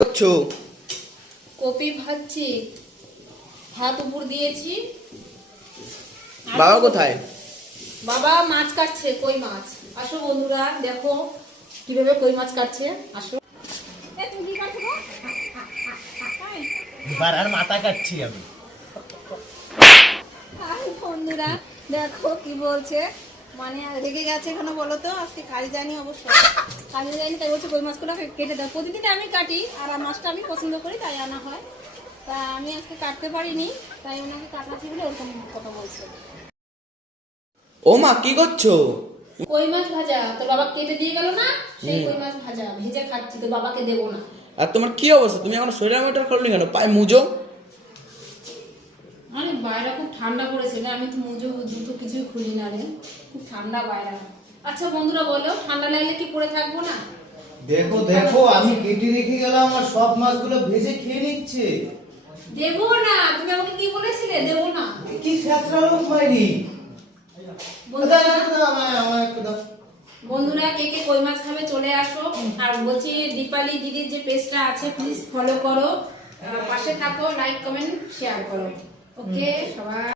করছ? কপি ভাজছি ভাত উপর দিয়েছি। আর বাবা কোথায়? বাবা মাছ কাটছে কই মাছ? আসো বন্ধুরা দেখো কীভাবে কই মাছ কাটছে আসো। এ, তুমি কি কাটছো এবার আর মাথা কাটছি আমি। বন্ধুরা দেখো কি বলছে। মানে রেগে গেছে এখানে বলো তো? আজকে কারি জানি অবশ্য। কারি জানি তাই বলছে কই মাছগুলো কেটে দাও। প্রতিদিন আমি কাটি আর মাছটা আমি পছন্দ করি তাই আনা হয়। তা আমি আজকে কাটতে পারিনি তাই ওনাকে কাটাচ্ছি বলে ওরকম কথা বলছে। ও মা কি করছ? কই মাছ ভাজা? তোর বাবা কেটে দিয়ে গেল না? সেই কই মাছ ভাজা। ভেজে খাচ্ছি তো বাবাকে দেবো না। আর তোমার কি অবস্থা? তুমি এখন সোয়েটার মোটার করলি কেন? পায়ে মুজো? আরে বাইরে খুব ঠান্ডা পড়েছে না আমি তো মুজো জুতো কিছুই খুলি না রে। খুব ঠান্ডা বাইরে। আচ্ছা বন্ধুরা বলো ঠান্ডা লাগলে কি পরে থাকব না? দেখো দেখো আমি কেটে রেখে গেলাম আমার সব মাছগুলো ভেজে খেয়ে নিচ্ছে। দেবো না তুমি আমাকে কি বলেছিলে? দেবো না। কি স্যাঁতরা লোক মাইরি। বন্ধুরা কে কে কই মাছ খাবে চলে আসো। আর বলছি দীপালি দিদির যে পেজটা আছে প্লিজ ফলো করো। পাশে থাকো লাইক কমেন্ট শেয়ার করো। Okay.